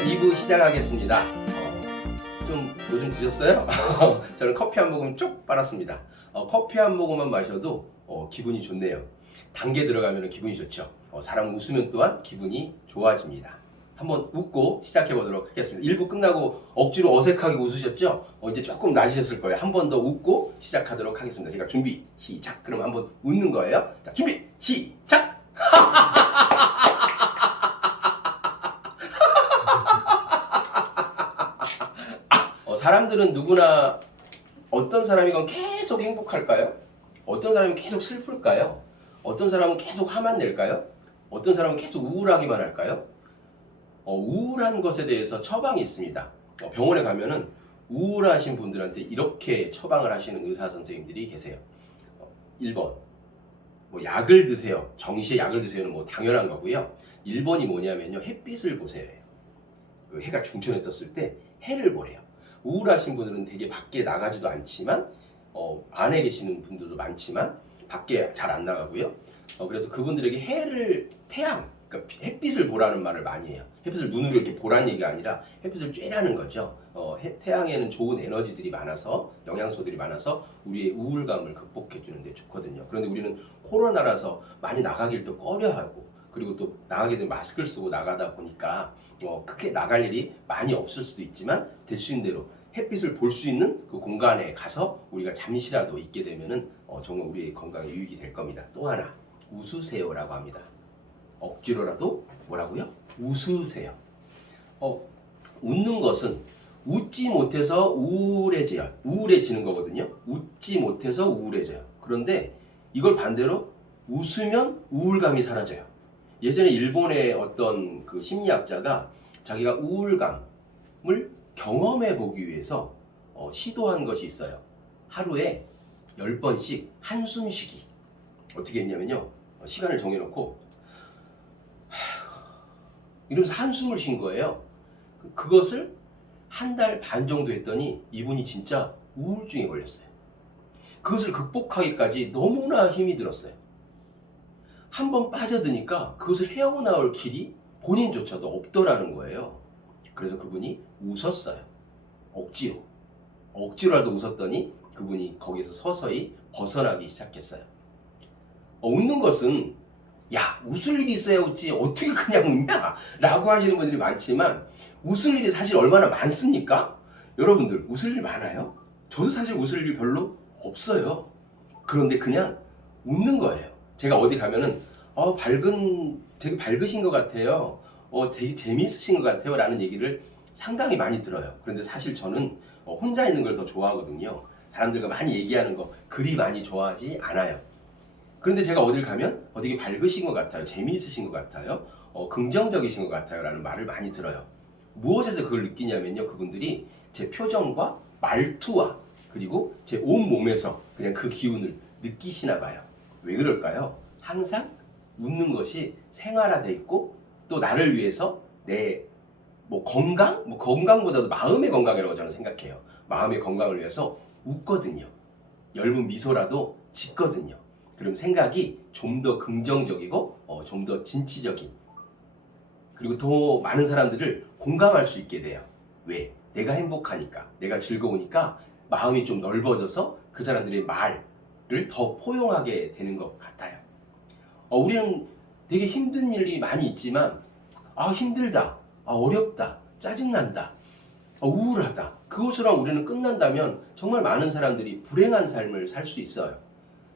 자, 2부 시작하겠습니다. 좀 요즘 드셨어요? 저는 커피 한 모금 쪽 빨았습니다. 커피 한 모금만 마셔도 기분이 좋네요. 단계 들어가면 기분이 좋죠. 사람 웃으면 또한 기분이 좋아집니다. 한번 웃고 시작해 보도록 하겠습니다. 1부 끝나고 억지로 어색하게 웃으셨죠? 이제 조금 나아지셨을 거예요. 한 번 더 웃고 시작하도록 하겠습니다. 제가 준비 시작. 그럼 한번 웃는 거예요. 자, 준비 시작. 사람들은 누구나 어떤 사람이건 계속 행복할까요? 어떤 사람은 계속 슬플까요? 어떤 사람은 계속 화만 낼까요? 어떤 사람은 계속 우울하기만 할까요? 우울한 것에 대해서 처방이 있습니다. 병원에 가면은 우울하신 분들한테 이렇게 처방을 하시는 의사 선생님들이 계세요. 1번, 뭐 약을 드세요. 정시에 약을 드세요는 뭐 당연한 거고요. 1번이 뭐냐면요, 햇빛을 보세요. 그 해가 중천에 떴을 때 해를 보래요. 우울하신 분들은 되게 밖에 나가지도 않지만 안에 계시는 분들도 많지만 밖에 잘 안 나가고요. 그래서 그분들에게 태양, 그러니까 햇빛을 보라는 말을 많이 해요. 햇빛을 눈으로 이렇게 보라는 얘기가 아니라 햇빛을 쬐라는 거죠. 태양에는 좋은 에너지들이 많아서, 영양소들이 많아서 우리의 우울감을 극복해 주는데 좋거든요. 그런데 우리는 코로나라서 많이 나가길 또 꺼려하고, 그리고 또 나가게 되면 마스크를 쓰고 나가다 보니까 크게 나갈 일이 많이 없을 수도 있지만 될 수 있는 대로 햇빛을 볼 수 있는 그 공간에 가서 우리가 잠시라도 있게 되면은 정말 우리의 건강에 유익이 될 겁니다. 또 하나, 웃으세요라고 합니다. 억지로라도 뭐라고요? 웃으세요. 웃는 것은 웃지 못해서 우울해지는 거거든요. 웃지 못해서 우울해져요. 그런데 이걸 반대로 웃으면 우울감이 사라져요. 예전에 일본의 어떤 그 심리학자가 자기가 우울감을 경험해 보기 위해서 시도한 것이 있어요. 하루에 10번씩 한숨 쉬기. 어떻게 했냐면요, 시간을 정해놓고 이러면서 한숨을 쉰 거예요. 그것을 한 달 반 정도 했더니 이분이 진짜 우울증에 걸렸어요. 그것을 극복하기까지 너무나 힘이 들었어요. 한번 빠져드니까 그것을 헤어나올 길이 본인조차도 없더라는 거예요. 그래서 그분이 웃었어요. 억지로라도 웃었더니 그분이 거기서 서서히 벗어나기 시작했어요. 웃는 것은 야, 웃을 일이 있어야 웃지 어떻게 그냥 웃냐? 라고 하시는 분들이 많지만 웃을 일이 사실 얼마나 많습니까? 여러분들 웃을 일 많아요? 저도 사실 웃을 일이 별로 없어요. 그런데 그냥 웃는 거예요. 제가 어디 가면은 되게 밝으신 것 같아요. 되게 재미있으신 것 같아요. 라는 얘기를 상당히 많이 들어요. 그런데 사실 저는 혼자 있는 걸 더 좋아하거든요. 사람들과 많이 얘기하는 거 그리 많이 좋아하지 않아요. 그런데 제가 어딜 가면 되게 밝으신 것 같아요. 재미있으신 것 같아요. 긍정적이신 것 같아요. 라는 말을 많이 들어요. 무엇에서 그걸 느끼냐면요, 그분들이 제 표정과 말투와 그리고 제 온몸에서 그냥 그 기운을 느끼시나 봐요. 왜 그럴까요? 항상 웃는 것이 생활화돼 있고 또 나를 위해서 내 건강보다도 마음의 건강이라고 저는 생각해요. 마음의 건강을 위해서 웃거든요. 엷은 미소라도 짓거든요. 그럼 생각이 좀 더 긍정적이고 좀 더 진취적인, 그리고 더 많은 사람들을 공감할 수 있게 돼요. 왜? 내가 행복하니까, 내가 즐거우니까 마음이 좀 넓어져서 그 사람들의 말을 더 포용하게 되는 것 같아요. 우리는 되게 힘든 일이 많이 있지만 힘들다, 어렵다, 짜증난다, 우울하다, 그것으로 우리는 끝난다면 정말 많은 사람들이 불행한 삶을 살 수 있어요.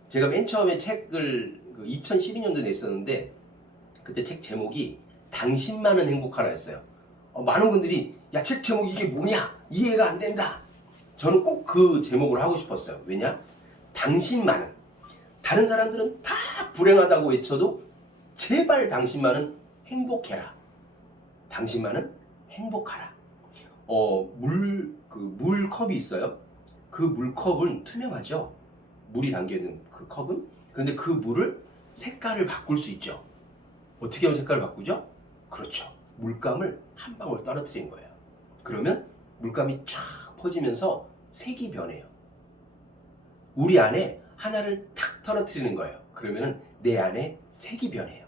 제가 맨 처음에 책을 2012년도에 냈었는데 그때 책 제목이 당신만은 행복하라였어요. 많은 분들이 야, 책 제목이 이게 뭐냐? 이해가 안 된다. 저는 꼭 그 제목을 하고 싶었어요. 왜냐? 당신만은, 다른 사람들은 다 불행하다고 외쳐도 제발 당신만은 행복해라. 당신만은 행복하라. 물컵이 있어요. 그 물컵은 투명하죠. 물이 담겨있는 그 컵은. 그런데 그 물을 색깔을 바꿀 수 있죠. 어떻게 하면 색깔을 바꾸죠? 그렇죠. 물감을 한 방울 떨어뜨린 거예요. 그러면 물감이 쫙 퍼지면서 색이 변해요. 우리 안에 하나를 탁 떨어뜨리는 거예요. 그러면 내 안에 색이 변해요.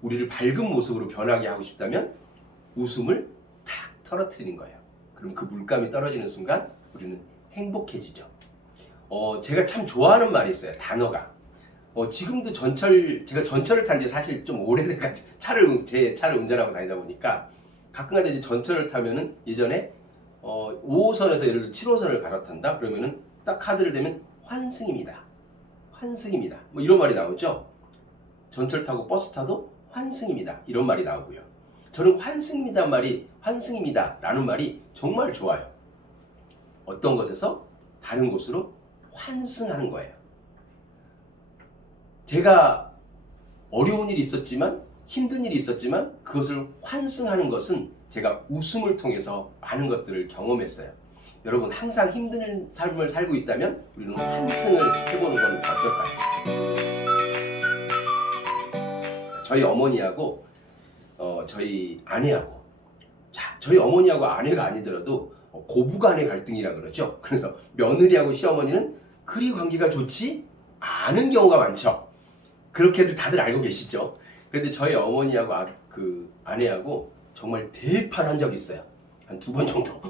우리를 밝은 모습으로 변하게 하고 싶다면 웃음을 탁 떨어뜨리는 거예요. 그럼 그 물감이 떨어지는 순간 우리는 행복해지죠. 제가 참 좋아하는 말이 있어요. 단어가. 지금도 제가 전철을 탄 지 사실 좀 오래돼가지고 제 차를 운전하고 다니다 보니까 가끔가다 이제 전철을 타면은 예전에 5호선에서 예를 들어 7호선을 갈아탄다 그러면은 딱 카드를 대면 환승입니다. 환승입니다. 뭐 이런 말이 나오죠. 전철 타고 버스 타도 환승입니다. 이런 말이 나오고요. 저는 환승입니다 라는 말이 정말 좋아요. 어떤 것에서 다른 곳으로 환승하는 거예요. 제가 어려운 일이 있었지만 힘든 일이 있었지만 그것을 환승하는 것은 제가 웃음을 통해서 많은 것들을 경험했어요. 여러분 항상 힘든 삶을 살고 있다면 우리는 환승을 해보는 건 어떨까요? 저희 어머니하고 저희 아내하고 저희 어머니하고 아내가 아니더라도 고부간의 갈등이라 그러죠. 그래서 며느리하고 시어머니는 그리 관계가 좋지 않은 경우가 많죠. 그렇게들 다들 알고 계시죠. 그런데 저희 어머니하고 그 아내하고 정말 대판한 적이 있어요. 한 2번 정도.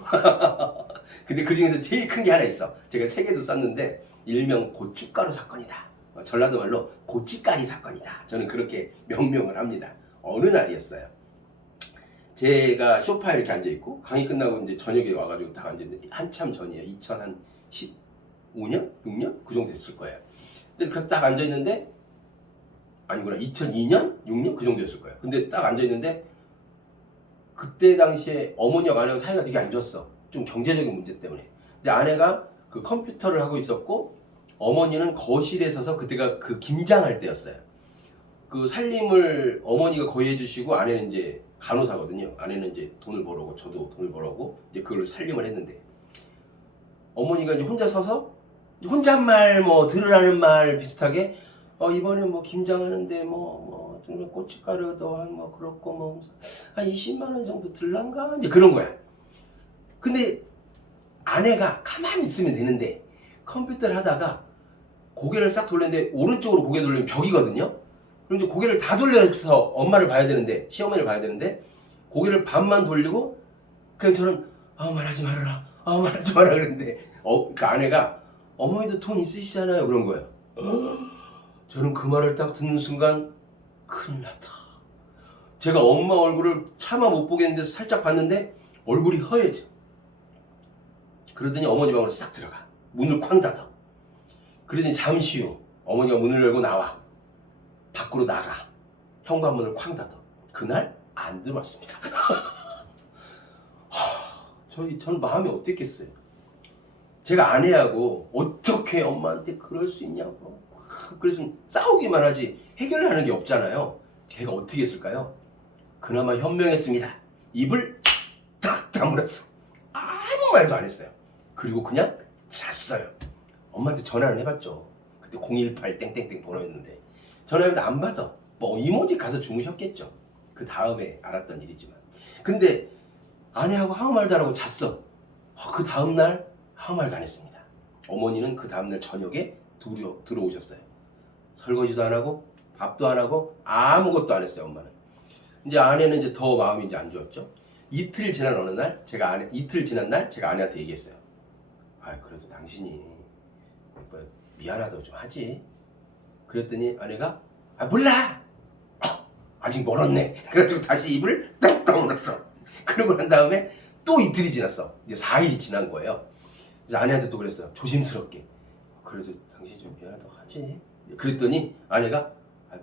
근데 그 중에서 제일 큰 게 하나 있어. 제가 책에도 썼는데 일명 고춧가루 사건이다. 전라도 말로 고춧가리 사건이다. 저는 그렇게 명명을 합니다. 어느 날이었어요. 제가 소파에 이렇게 앉아있고 강의 끝나고 이제 저녁에 와가지고 딱 앉아있는데 한참 전이에요. 2015년? 6년? 그 정도 됐을 거예요. 근데 그렇게 딱 앉아있는데 아니구나 2002년? 6년? 그 정도 였을 거예요. 근데 딱 앉아있는데 그때 당시에 어머니와 아내가 사이가 되게 안 좋았어. 좀 경제적인 문제 때문에. 근데 아내가 그 컴퓨터를 하고 있었고 어머니는 거실에 서서 그때가 그 김장할 때였어요. 그 살림을 어머니가 거의 해주시고 아내는 이제 간호사거든요. 아내는 이제 돈을 벌어오고 저도 돈을 벌어오고 이제 그걸 살림을 했는데 어머니가 이제 혼자 서서 혼잣말 뭐 들으라는 말 비슷하게 이번에 뭐 김장하는데 고춧가루도 한 뭐 그렇고 뭐 한 20만 원 정도 들란가 이제 그런 거야. 근데 아내가 가만히 있으면 되는데 컴퓨터를 하다가 고개를 싹 돌렸는데 오른쪽으로 고개 돌리면 벽이거든요. 그럼 이제 고개를 다 돌려서 엄마를 봐야 되는데 시어머니를 봐야 되는데 고개를 반만 돌리고 그냥 저는 말하지 말아라 말하지 말아라 그랬는데 그 아내가 어머니도 돈 있으시잖아요 그런 거예요. 저는 그 말을 딱 듣는 순간 큰일 났다. 제가 엄마 얼굴을 차마 못 보겠는데 살짝 봤는데 얼굴이 허해져. 그러더니 어머니 방으로 싹 들어가. 문을 쾅 닫아. 그러더니 잠시 후 어머니가 문을 열고 나와. 밖으로 나가. 현관문을 쾅 닫아. 그날 안 들어왔습니다. 저는 마음이 어땠겠어요. 제가 아내하고 어떻게 엄마한테 그럴 수 있냐고. 그래서 싸우기만 하지 해결하는 게 없잖아요. 걔가 어떻게 했을까요? 그나마 현명했습니다. 입을 딱 다물었어. 아무 말도 안 했어요. 그리고 그냥 잤어요. 엄마한테 전화를 해봤죠. 그때 018 땡땡땡 번호였는데 전화했는데 안 받아. 뭐 이모집 가서 주무셨겠죠. 그 다음에 알았던 일이지만. 근데 아내하고 아무 말도 안 하고 잤어. 그 다음날 아무 말도 안 했습니다. 어머니는 그 다음날 저녁에 들어오셨어요. 설거지도 안 하고 밥도 안 하고 아무것도 안 했어요. 엄마는. 이제 아내는 이제 더 마음이 이제 안 좋았죠. 이틀 지난 날 제가 아내한테 얘기했어요. 그래도 당신이 미안하다고 좀 하지. 그랬더니 아내가 몰라. 아직 멀었네. 그래가지고 다시 입을 딱 다물었어. 그러고 난 다음에 또 이틀이 지났어. 이제 4일이 지난 거예요. 그래서 아내한테 또 그랬어요. 조심스럽게. 그래도 당신이 좀 미안하다고 하지. 그랬더니 아내가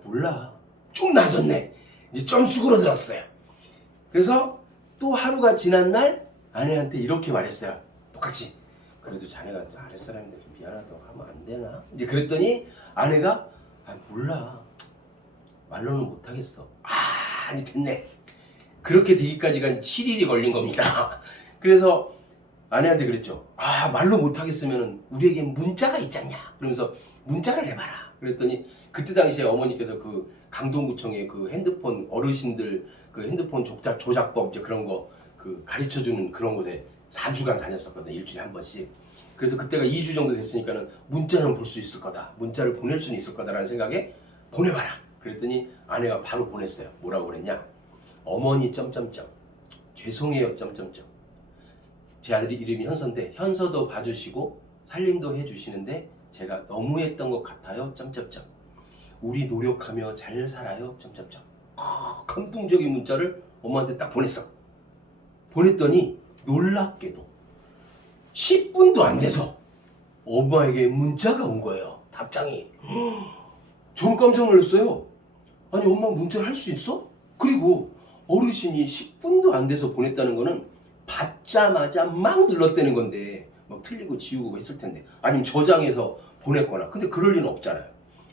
몰라. 쭉 나아졌네. 이제 좀 수그러들었어요. 그래서 또 하루가 지난 날 아내한테 이렇게 말했어요. 똑같이. 그래도 자네가 아랫사람인데 좀 미안하다고 하면 안 되나? 이제 그랬더니 아내가 몰라. 말로는 못하겠어. 이제 됐네. 그렇게 되기까지가 7일이 걸린 겁니다. 그래서 아내한테 그랬죠. 말로 못하겠으면 우리에게 문자가 있잖냐. 그러면서 문자를 해봐라. 그랬더니 그때 당시에 어머니께서 그 강동구청의 그 핸드폰 어르신들 그 핸드폰 조작법 이제 그런 거 그 가르쳐주는 그런 곳에 4주간 다녔었거든요. 일주일에 한 번씩. 그래서 그때가 2주 정도 됐으니까는 문자는 볼 수 있을 거다. 문자를 보낼 수는 있을 거다라는 생각에 보내봐라. 그랬더니 아내가 바로 보냈어요. 뭐라고 그랬냐? 어머니 점점점 죄송해요 점점점. 제 아들이 이름이 현서인데 현서도 봐주시고 살림도 해주시는데 제가 너무했던 것 같아요 점점점. 우리 노력하며 잘 살아요 점점점. 감동적인 문자를 엄마한테 딱 보냈어. 보냈더니 놀랍게도 10분도 안 돼서 엄마에게 문자가 온 거예요. 답장이. 저는 깜짝 놀랐어요. 아니 엄마 문자를 할 수 있어? 그리고 어르신이 10분도 안 돼서 보냈다는 거는 받자마자 막 눌렀다는 건데 막 틀리고 지우고 했을 텐데 아니면 저장해서 보냈거나 근데 그럴 리는 없잖아요.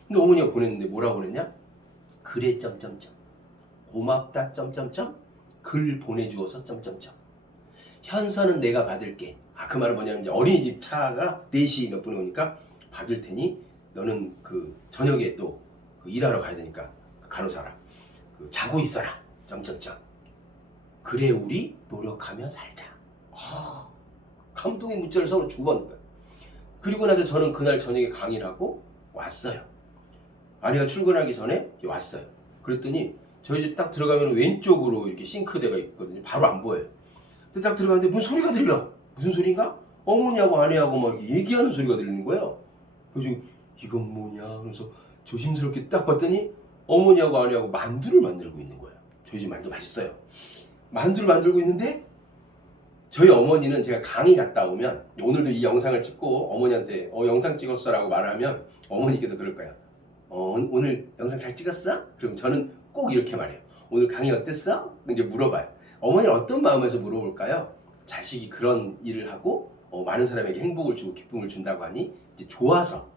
근데 어머니가 보냈는데 뭐라고 그랬냐? 그래 점점점 고맙다 점점점 글 보내주어서 점점점 현서는 내가 받을게. 그 말은 뭐냐면 이제 어린이집 차가 4시 몇 분에 오니까 받을 테니 너는 그 저녁에 또 그 일하러 가야 되니까 그 간호사랑 그 자고 있어라 점점점 그래 우리 노력하며 살자. 감동의 문자를 서로 주고받는 거예요. 그리고 나서 저는 그날 저녁에 강의를 하고 왔어요. 아내가 출근하기 전에 왔어요. 그랬더니 저희 집 딱 들어가면 왼쪽으로 이렇게 싱크대가 있거든요. 바로 안 보여요. 근데 딱 들어가는데 무슨 소리가 들려. 무슨 소리인가? 어머니하고 아내하고 막 이렇게 얘기하는 소리가 들리는 거예요. 그래서 이건 뭐냐 그래서 조심스럽게 딱 봤더니 어머니하고 아내하고 만두를 만들고 있는 거예요. 저희 집 만두 맛있어요. 만두를 만들고 있는데 저희 어머니는 제가 강의 갔다 오면 오늘도 이 영상을 찍고 어머니한테 영상 찍었어 라고 말하면 어머니께서 그럴 거예요. 오늘 영상 잘 찍었어? 그럼 저는 꼭 이렇게 말해요. 오늘 강의 어땠어? 이제 물어봐요. 어머니는 어떤 마음에서 물어볼까요? 자식이 그런 일을 하고 많은 사람에게 행복을 주고 기쁨을 준다고 하니 이제 좋아서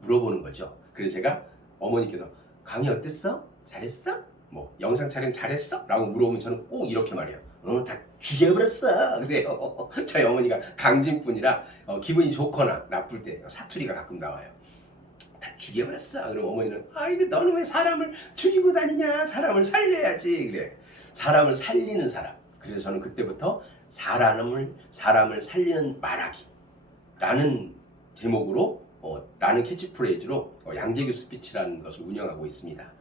물어보는 거죠. 그래서 제가 어머니께서 강의 어땠어? 잘했어? 뭐 영상 촬영 잘했어? 라고 물어보면 저는 꼭 이렇게 말해요. 다 죽여버렸어. 그래요. 저희 어머니가 강진분이라 기분이 좋거나 나쁠 때 사투리가 가끔 나와요. 다 죽여버렸어. 그럼 어머니는 이거 너는 왜 사람을 죽이고 다니냐? 사람을 살려야지. 그래. 사람을 살리는 사람. 그래서 저는 그때부터 사람을 살리는 말하기 라는 제목으로 라는 캐치프레이즈로 양재규 스피치라는 것을 운영하고 있습니다.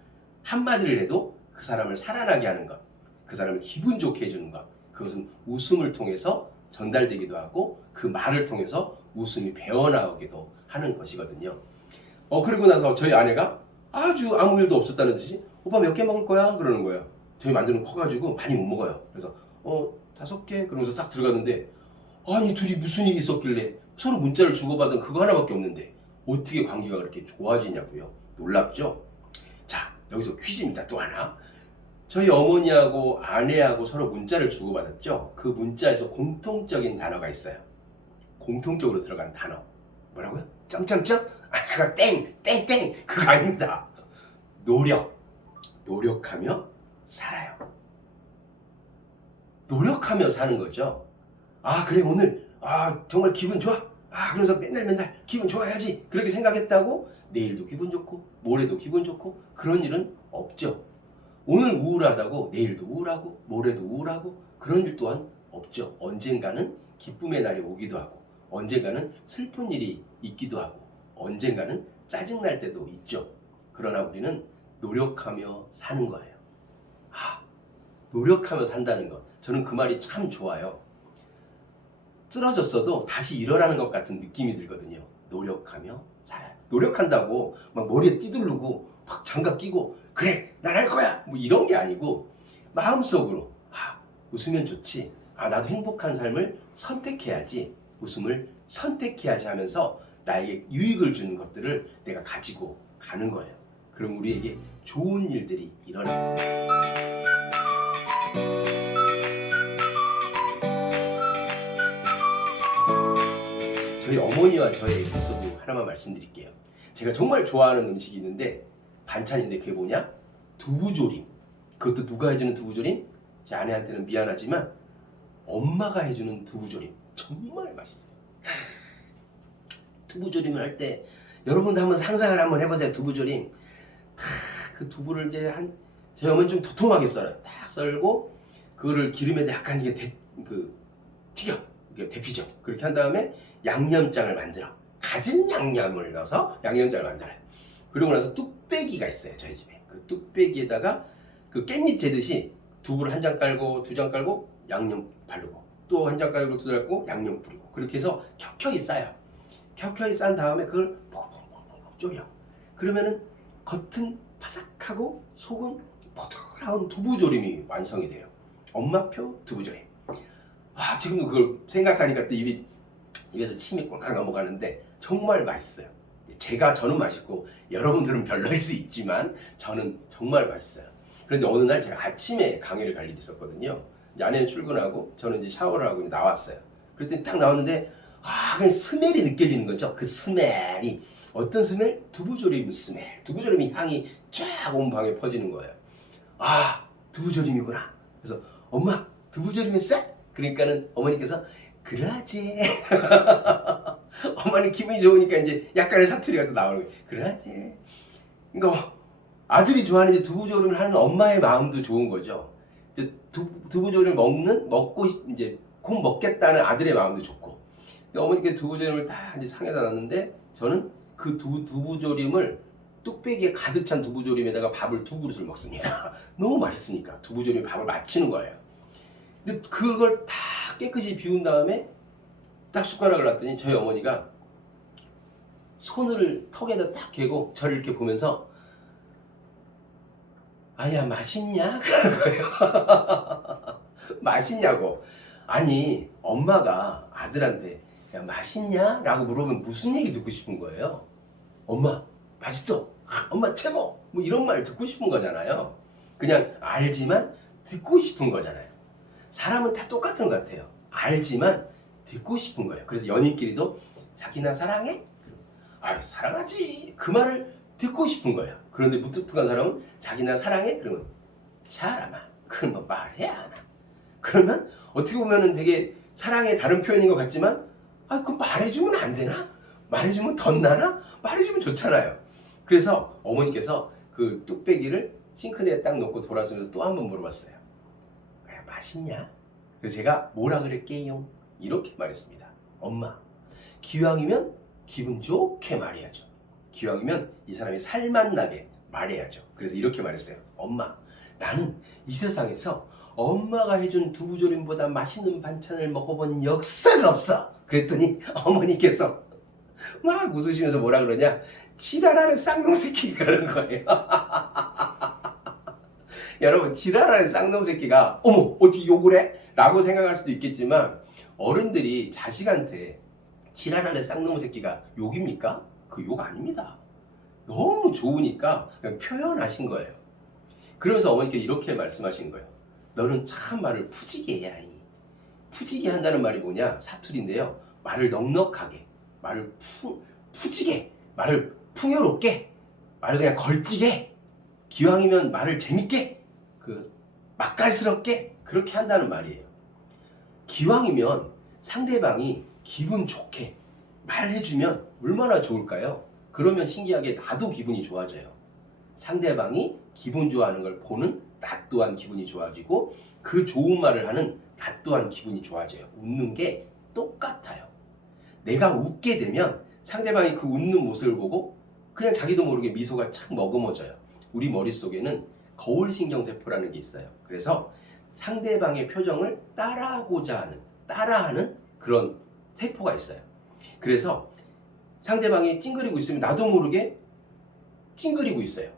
한마디를 해도 그 사람을 살아나게 하는 것, 그 사람을 기분 좋게 해주는 것, 그것은 웃음을 통해서 전달되기도 하고 그 말을 통해서 웃음이 배어나오기도 하는 것이거든요. 그리고 나서 저희 아내가 아주 아무 일도 없었다는 듯이 오빠 몇 개 먹을 거야? 그러는 거예요. 저희 만두는 커가지고 많이 못 먹어요. 그래서 5개? 그러면서 딱 들어갔는데 아니 둘이 무슨 일이 있었길래 서로 문자를 주고받은 그거 하나밖에 없는데 어떻게 관계가 그렇게 좋아지냐고요. 놀랍죠? 자, 여기서 퀴즈입니다. 또 하나. 저희 어머니하고 아내하고 서로 문자를 주고받았죠. 그 문자에서 공통적인 단어가 있어요. 공통적으로 들어간 단어. 뭐라고요? 점점점? 그거 땡땡 그거 아닙니다. 노력하며 살아요. 노력하며 사는 거죠. 그래 오늘 정말 기분 좋아. 그래서 맨날 기분 좋아야지. 그렇게 생각했다고 내일도 기분 좋고 모레도 기분 좋고 그런 일은 없죠. 오늘 우울하다고 내일도 우울하고 모레도 우울하고 그런 일 또한 없죠. 언젠가는 기쁨의 날이 오기도 하고 언젠가는 슬픈 일이 있기도 하고 언젠가는 짜증날 때도 있죠. 그러나 우리는 노력하며 사는 거예요. 노력하며 산다는 것. 저는 그 말이 참 좋아요. 쓰러졌어도 다시 일어나는 것 같은 느낌이 들거든요. 노력하며 살아요. 노력한다고 막 머리에 띠두르고 막 장갑 끼고 그래 난 할 거야 뭐 이런 게 아니고 마음속으로 웃으면 좋지. 나도 행복한 삶을 선택해야지. 웃음을 선택해야지 하면서 나에게 유익을 주는 것들을 내가 가지고 가는 거예요. 그럼 우리에게 좋은 일들이 일어나요. 저희 어머니와 저의 에피소드 하나만 말씀드릴게요. 제가 정말 좋아하는 음식이 있는데 반찬인데 그게 뭐냐? 두부조림. 그것도 누가 해주는 두부조림? 제 아내한테는 미안하지만 엄마가 해주는 두부조림 정말 맛있어요. 두부조림을 할 때 여러분도 한번 상상을 한번 해보세요. 두부조림 그 두부를 이제 저희 어머니 좀 도톰하게 썰어요. 딱 썰고 그거를 기름에 약간 이게 튀겨 이게 데피죠. 그렇게 한 다음에 양념장을 만들어 가진 양념을 넣어서 양념장을 만들어요. 그리고 나서 뚝배기가 있어요. 저희 집에 그 뚝배기에다가 그 깻잎 재듯이 두부를 한 장 깔고 2장 깔고 양념 바르고 또 한 젓가락으로 두 젓가락 양념 뿌리고 그렇게 해서 켜켜이 싸요. 켜켜이 싼 다음에 그걸 퍽퍽퍽퍽 졸여. 그러면은 겉은 바삭하고 속은 포들한 두부조림이 완성이 돼요. 엄마표 두부조림. 아, 지금도 그걸 생각하니까 또 입에서 침이 꼴깍 넘어가는데 정말 맛있어요. 저는 맛있고 여러분들은 별로일 수 있지만 저는 정말 맛있어요. 그런데 어느 날 제가 아침에 강의를 갈 일이 있었거든요. 이제 아내는 출근하고 저는 이제 샤워를 하고 나왔어요. 그랬더니 딱 나왔는데 그냥 스멜이 느껴지는 거죠. 그 스멜이 어떤 스멜? 두부조림 스멜. 두부조림이 향이 쫙 온 방에 퍼지는 거예요. 두부조림이구나. 그래서 엄마 두부조림했어? 그러니까는 어머니께서 그러지. 어머니 기분이 좋으니까 이제 약간의 사투리가 또 나오는 거예요. 그러지. 그러니까 아들이 좋아하는 이제 두부조림을 하는 엄마의 마음도 좋은 거죠. 두부조림을 먹고 이제 곧 먹겠다는 아들의 마음도 좋고. 어머니께 두부조림을 다 이제 상에다 놨는데 저는 그 두부조림을 뚝배기에 가득 찬 두부조림에다가 밥을 2그릇을 먹습니다. 너무 맛있으니까 두부조림 밥을 맞추는 거예요. 근데 그걸 다 깨끗이 비운 다음에 딱 숟가락을 놨더니 저희 어머니가 손을 턱에다 딱 대고 저를 이렇게 보면서 아야 맛있냐? 그러는 거예요. 맛있냐고. 아니 엄마가 아들한테 야 맛있냐? 라고 물어보면 무슨 얘기 듣고 싶은 거예요? 엄마 맛있어. 엄마 최고. 뭐 이런 말 듣고 싶은 거잖아요. 그냥 알지만 듣고 싶은 거잖아요. 사람은 다 똑같은 것 같아요. 알지만 듣고 싶은 거예요. 그래서 연인끼리도 자기나 사랑해? 아유 사랑하지. 그 말을 듣고 싶은 거예요. 그런데 무뚝뚝한 사람은 자기나 사랑해? 그러면 사람아 그러면 말해야 하나? 그러면 어떻게 보면은 되게 사랑의 다른 표현인 것 같지만 그럼 말해주면 안 되나? 말해주면 덧나나? 말해주면 좋잖아요. 그래서 어머니께서 그 뚝배기를 싱크대에 딱 놓고 돌아서면서 또 한 번 물어봤어요. 야, 맛있냐? 그래서 제가 뭐라 그랬게요? 이렇게 말했습니다. 엄마, 기왕이면 기분 좋게 말해야죠. 기왕이면 이 사람이 살맛나게 말해야죠. 그래서 이렇게 말했어요. 엄마, 나는 이 세상에서 엄마가 해준 두부조림보다 맛있는 반찬을 먹어본 역사가 없어. 그랬더니 어머니께서 막 웃으시면서 뭐라 그러냐? 지랄하는 쌍놈 새끼가 그런 거예요. 여러분 지랄하는 쌍놈 새끼가 어머 어떻게 욕을 해? 라고 생각할 수도 있겠지만 어른들이 자식한테 지랄하는 쌍놈 새끼가 욕입니까? 그 욕 아닙니다. 너무 좋으니까 그냥 표현하신 거예요. 그러면서 어머니께 이렇게 말씀하신 거예요. 너는 참 말을 푸지게 해야 해. 푸지게 한다는 말이 뭐냐? 사투리인데요. 말을 넉넉하게, 말을 푸지게, 말을 풍요롭게, 말을 그냥 걸지게, 기왕이면 말을 재밌게, 맛깔스럽게 그렇게 한다는 말이에요. 기왕이면 상대방이 기분 좋게 말해주면 얼마나 좋을까요? 그러면 신기하게 나도 기분이 좋아져요. 상대방이 기분 좋아하는 걸 보는 나 또한 기분이 좋아지고 그 좋은 말을 하는 나 또한 기분이 좋아져요. 웃는 게 똑같아요. 내가 웃게 되면 상대방이 그 웃는 모습을 보고 그냥 자기도 모르게 미소가 착 머금어져요. 우리 머릿속에는 거울신경세포라는 게 있어요. 그래서 상대방의 표정을 따라하는 그런 세포가 있어요. 그래서 상대방이 찡그리고 있으면 나도 모르게 찡그리고 있어요.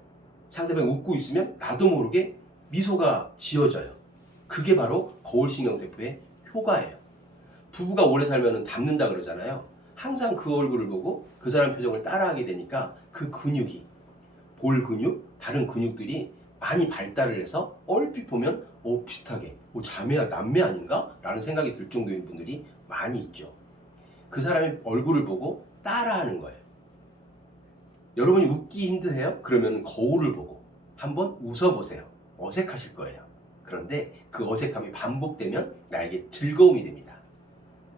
상대방이 웃고 있으면 나도 모르게 미소가 지어져요. 그게 바로 거울신경세포의 효과예요. 부부가 오래 살면 닮는다 그러잖아요. 항상 그 얼굴을 보고 그 사람 표정을 따라하게 되니까 그 근육이 볼 근육, 다른 근육들이 많이 발달을 해서 얼핏 보면 비슷하게 자매야 남매 아닌가? 라는 생각이 들 정도인 분들이 많이 있죠. 그 사람의 얼굴을 보고 따라하는 거예요. 여러분이 웃기 힘드세요? 그러면 거울을 보고 한번 웃어보세요. 어색하실 거예요. 그런데 그 어색함이 반복되면 나에게 즐거움이 됩니다.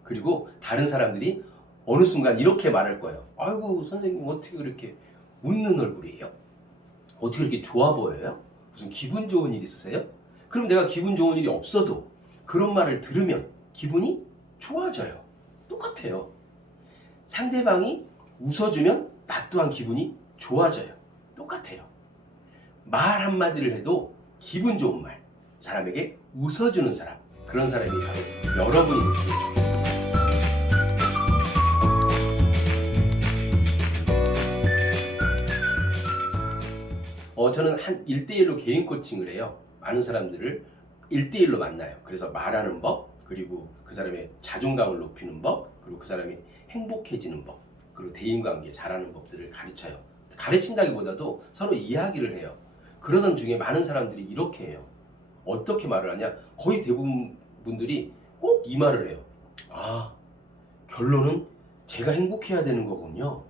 그리고 다른 사람들이 어느 순간 이렇게 말할 거예요. 아이고 선생님 어떻게 그렇게 웃는 얼굴이에요? 어떻게 이렇게 좋아 보여요? 무슨 기분 좋은 일 있으세요? 그럼 내가 기분 좋은 일이 없어도 그런 말을 들으면 기분이 좋아져요. 똑같아요. 상대방이 웃어주면 나 또한 기분이 좋아져요. 똑같아요. 말 한마디를 해도 기분 좋은 말, 사람에게 웃어주는 사람, 그런 사람이 바로 여러분이 됐으면 좋겠습니다. 저는 한 1대1로 개인 코칭을 해요. 많은 사람들을 1대1로 만나요. 그래서 말하는 법, 그리고 그 사람의 자존감을 높이는 법, 그리고 그 사람이 행복해지는 법, 그리고 대인관계 잘하는 법들을 가르쳐요. 가르친다기보다도 서로 이야기를 해요. 그러던 중에 많은 사람들이 이렇게 해요. 어떻게 말을 하냐? 거의 대부분 분들이 꼭 이 말을 해요. 아, 결론은 제가 행복해야 되는 거군요.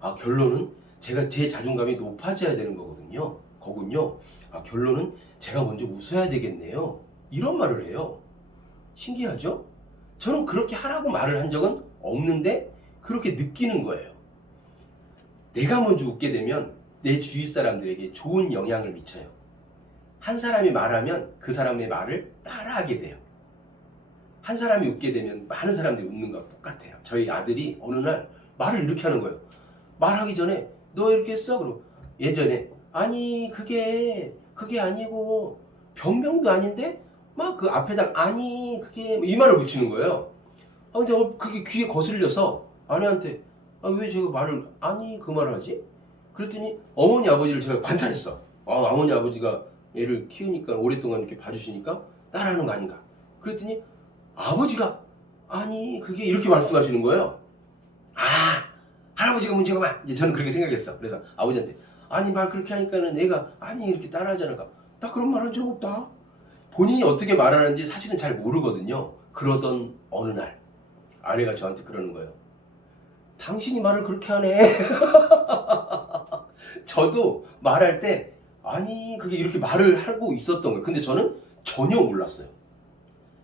아, 결론은 제가 제 자존감이 높아져야 되는 거거든요. 아, 결론은 제가 먼저 웃어야 되겠네요. 이런 말을 해요. 신기하죠? 저는 그렇게 하라고 말을 한 적은 없는데 그렇게 느끼는 거예요. 내가 먼저 웃게 되면 내 주위 사람들에게 좋은 영향을 미쳐요. 한 사람이 말하면 그 사람의 말을 따라하게 돼요. 한 사람이 웃게 되면 많은 사람들이 웃는 거랑 똑같아요. 저희 아들이 어느 날 말을 이렇게 하는 거예요. 말하기 전에 너 이렇게 했어? 그럼 예전에 아니 그게 아니고 변명도 아닌데 막 그 앞에다 아니 그게 이 말을 붙이는 거예요. 아 근데 그게 귀에 거슬려서 아내한테 아, 왜 제가 말을 아니 그 말을 하지? 그랬더니 어머니 아버지를 제가 관찰했어. 어머니 아버지가 애를 키우니까 오랫동안 이렇게 봐주시니까 따라하는 거 아닌가? 그랬더니 아버지가 아니 그게 이렇게 말씀하시는 거예요. 아 할아버지가 문제구만. 이제 저는 그렇게 생각했어. 그래서 아버지한테 아니 말 그렇게 하니까는 내가 아니 이렇게 따라하잖아. 나 그런 말 한 적 없다. 본인이 어떻게 말하는지 사실은 잘 모르거든요. 그러던 어느 날 아내가 저한테 그러는 거예요. 당신이 말을 그렇게 하네. 저도 말할 때 아니 그게 이렇게 말을 하고 있었던 거예요. 근데 저는 전혀 몰랐어요.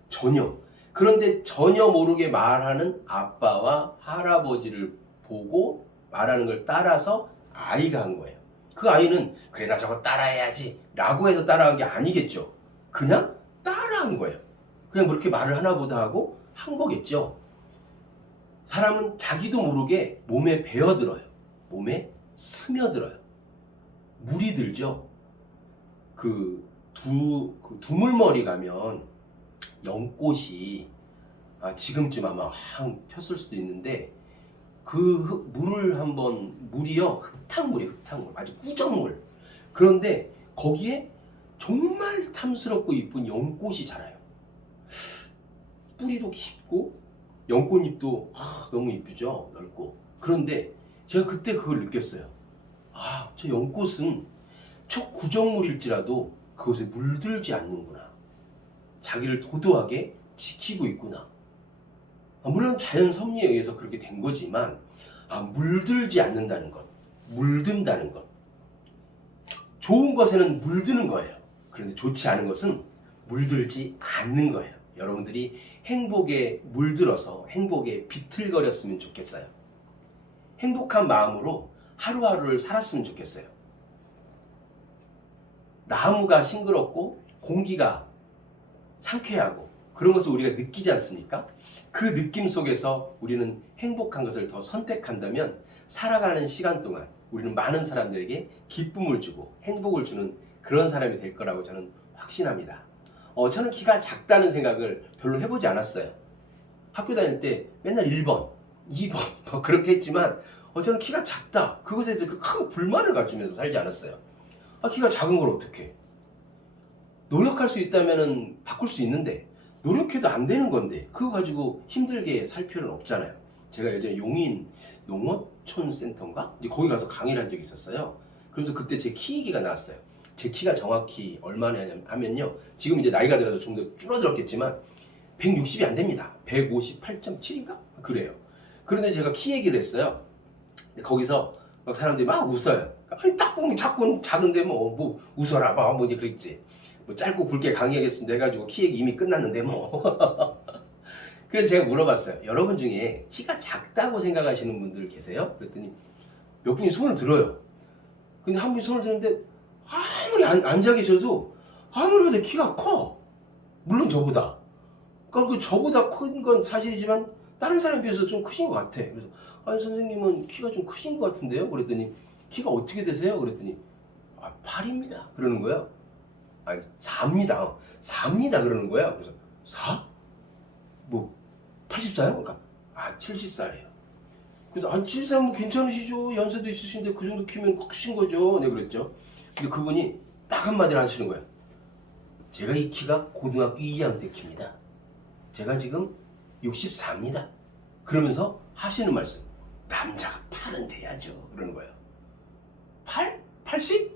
전혀. 그런데 전혀 모르게 말하는 아빠와 할아버지를 보고 말하는 걸 따라서 아이가 한 거예요. 그 아이는 그래 나 저거 따라해야지 라고 해서 따라한 게 아니겠죠. 그냥 따라한 거예요. 그냥 뭐 이렇게 말을 하나 보다 하고 한 거겠죠. 사람은 자기도 모르게 몸에 배어들어요. 몸에 스며들어요. 물이 들죠. 두물머리 가면 연꽃이 지금쯤 아마 폈을 수도 있는데 그 물을 한번 물이요 흙탕물이에요. 흙탕물 아주 꾸정물. 그런데 거기에 정말 탐스럽고 이쁜 연꽃이 자라요. 뿌리도 깊고 연꽃잎도 너무 이쁘죠. 넓고. 그런데 제가 그때 그걸 느꼈어요. 저 연꽃은 저 구정물일지라도 그것에 물들지 않는구나. 자기를 도도하게 지키고 있구나. 물론 자연 섭리에 의해서 그렇게 된 거지만 물들지 않는다는 것, 물든다는 것. 좋은 것에는 물드는 거예요. 그런데 좋지 않은 것은 물들지 않는 거예요. 여러분들이 행복에 물들어서 행복에 비틀거렸으면 좋겠어요. 행복한 마음으로 하루하루를 살았으면 좋겠어요. 나무가 싱그럽고 공기가 상쾌하고 그런 것을 우리가 느끼지 않습니까? 그 느낌 속에서 우리는 행복한 것을 더 선택한다면 살아가는 시간 동안 우리는 많은 사람들에게 기쁨을 주고 행복을 주는 그런 사람이 될 거라고 저는 확신합니다. 저는 키가 작다는 생각을 별로 해보지 않았어요. 학교 다닐 때 맨날 1번, 2번 뭐 그렇게 했지만 저는 키가 작다. 그것에 대해서 큰 불만을 가지면서 살지 않았어요. 키가 작은 걸 어떻게? 노력할 수 있다면 바꿀 수 있는데 노력해도 안 되는 건데 그거 가지고 힘들게 살 필요는 없잖아요. 제가 예전에 용인 농어촌 센터인가? 이제 거기 가서 강의를 한 적이 있었어요. 그래서 그때 제 키 얘기가 나왔어요. 제 키가 정확히 얼마나 하면요. 지금 이제 나이가 들어서 좀 더 줄어들었겠지만 160이 안 됩니다. 158.7인가? 그래요. 그런데 제가 키 얘기를 했어요. 거기서 막 사람들이 막 웃어요. 아니 딱 보면 작은데 뭐 웃어라 뭐 이제 그랬지. 뭐 짧고 굵게 강의하겠습니다 해가지고 키 얘기 이미 끝났는데 뭐. 그래서 제가 물어봤어요. 여러분 중에 키가 작다고 생각하시는 분들 계세요? 그랬더니 몇 분이 손을 들어요. 근데 한 분이 손을 드는데 아무리 앉아 계셔도 아무리 해도 키가 커. 물론 저보다. 그러니까 저보다 큰 건 사실이지만 다른 사람에 비해서 좀 크신 것 같아. 그래서 아니 선생님은 키가 좀 크신 것 같은데요? 그랬더니 키가 어떻게 되세요? 그랬더니 8입니다. 그러는 거예요. 4입니다. 4입니다. 그러는 거예요. 그래서 4? 뭐 84요? 그러니까 70살이에요. 그래서 70살이면 괜찮으시죠? 연세도 있으신데 그 정도 키면 크신 거죠. 네, 그랬죠. 근데 그분이 딱 한마디를 하시는 거예요. 제가 이 키가 고등학교 2학년 때 키입니다. 제가 지금 64입니다. 그러면서 하시는 말씀. 남자가 8은 돼야죠. 그러는 거예요. 8? 80?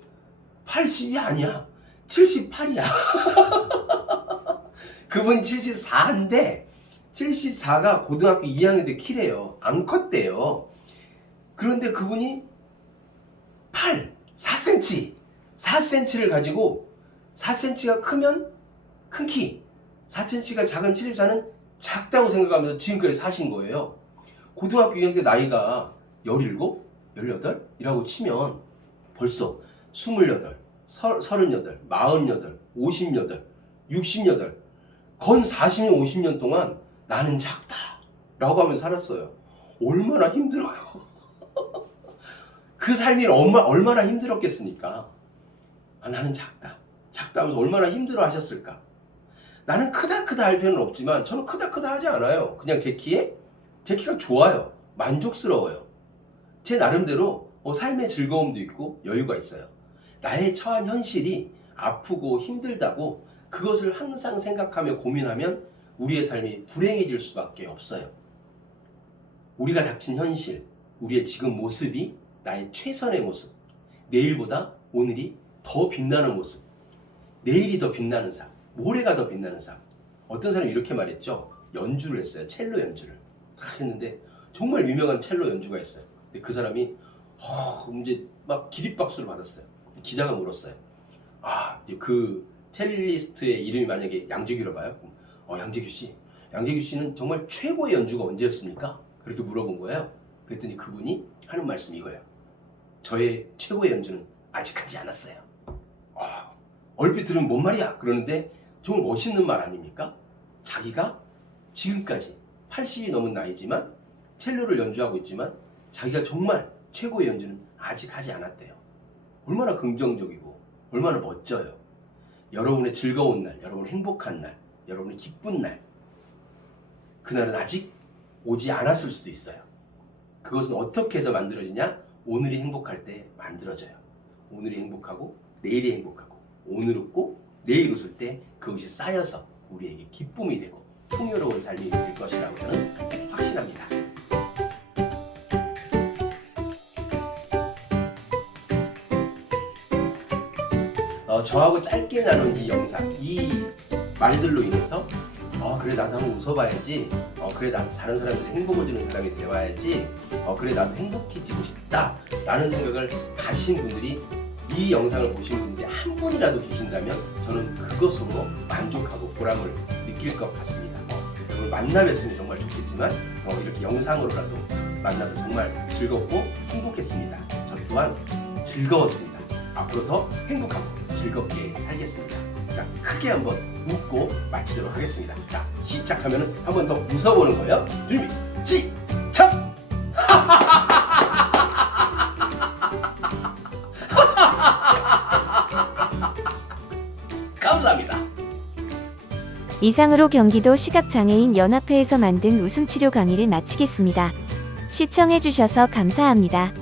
80이 아니야. 78이야. 그분이 74인데 74가 고등학교 2학년 때 키래요. 안 컸대요. 그런데 그분이 4cm, 4cm를 가지고 4cm가 크면 큰 키, 4cm가 작은 74는 작다고 생각하면서 지금까지 사신 거예요. 고등학교 2학년 때 나이가 17, 18이라고 치면 벌써 28, 38, 48, 58, 68, 건 40년, 50년 동안 나는 작다 라고 하면서 살았어요. 얼마나 힘들어요. 그 삶이 얼마나 힘들었겠습니까? 나는 작다 하면서 얼마나 힘들어 하셨을까? 나는 크다 할 필요는 없지만 저는 크다 하지 않아요. 그냥 제 키가 좋아요. 만족스러워요. 제 나름대로 삶의 즐거움도 있고 여유가 있어요. 나의 처한 현실이 아프고 힘들다고 그것을 항상 생각하며 고민하면 우리의 삶이 불행해질 수밖에 없어요. 우리가 닥친 현실, 우리의 지금 모습이 나의 최선의 모습, 내일보다 오늘이 더 빛나는 모습, 내일이 더 빛나는 삶, 모레가 더 빛나는 삶. 어떤 사람이 이렇게 말했죠. 연주를 했어요. 첼로 연주를 했는데 정말 유명한 첼로 연주가 있어요. 근데 그 사람이 이제 막 기립박수를 받았어요. 기자가 물었어요. 이제 그 첼리스트의 이름이 만약에 양재규로 봐요. 양재규 씨는 정말 최고의 연주가 언제였습니까? 그렇게 물어본 거예요. 그랬더니 그분이 하는 말씀이 이거예요. 저의 최고의 연주는 아직 하지 않았어요. 얼핏 들으면 뭔 말이야? 그러는데 정말 멋있는 말 아닙니까? 자기가 지금까지 80이 넘은 나이지만 첼로를 연주하고 있지만 자기가 정말 최고의 연주는 아직 하지 않았대요. 얼마나 긍정적이고 얼마나 멋져요. 여러분의 즐거운 날, 여러분의 행복한 날, 여러분의 기쁜 날, 그날은 아직 오지 않았을 수도 있어요. 그것은 어떻게 해서 만들어지냐? 오늘이 행복할 때 만들어져요. 오늘이 행복하고 내일이 행복하고 오늘 웃고 내일 웃을 때 그것이 쌓여서 우리에게 기쁨이 되고 풍요로운 삶이 될 것이라고 저는 확신합니다. 저하고 짧게 나눈 이 영상, 이 말들로 인해서 그래 나도 한번 웃어봐야지, 그래 나도 다른 사람들이 행복을 주는 사람이 되어야지, 그래 나도 행복해지고 싶다 라는 생각을 가신 분들이, 이 영상을 보신 분들이 한 분이라도 계신다면 저는 그것으로 만족하고 보람을 느낄 것 같습니다. 오늘 만나 뵀으면 정말 좋겠지만 이렇게 영상으로라도 만나서 정말 즐겁고 행복했습니다. 저 또한 즐거웠습니다. 앞으로 더 행복하고 즐겁게 살겠습니다. 자, 크게 한번 웃고 마치도록 하겠습니다. 자, 시작하면 한 번 더 웃어보는 거예요. 준비, 시작! 감사합니다. 이상으로 경기도 시각장애인 연합회에서 만든 웃음치료 강의를 마치겠습니다. 시청해주셔서 감사합니다.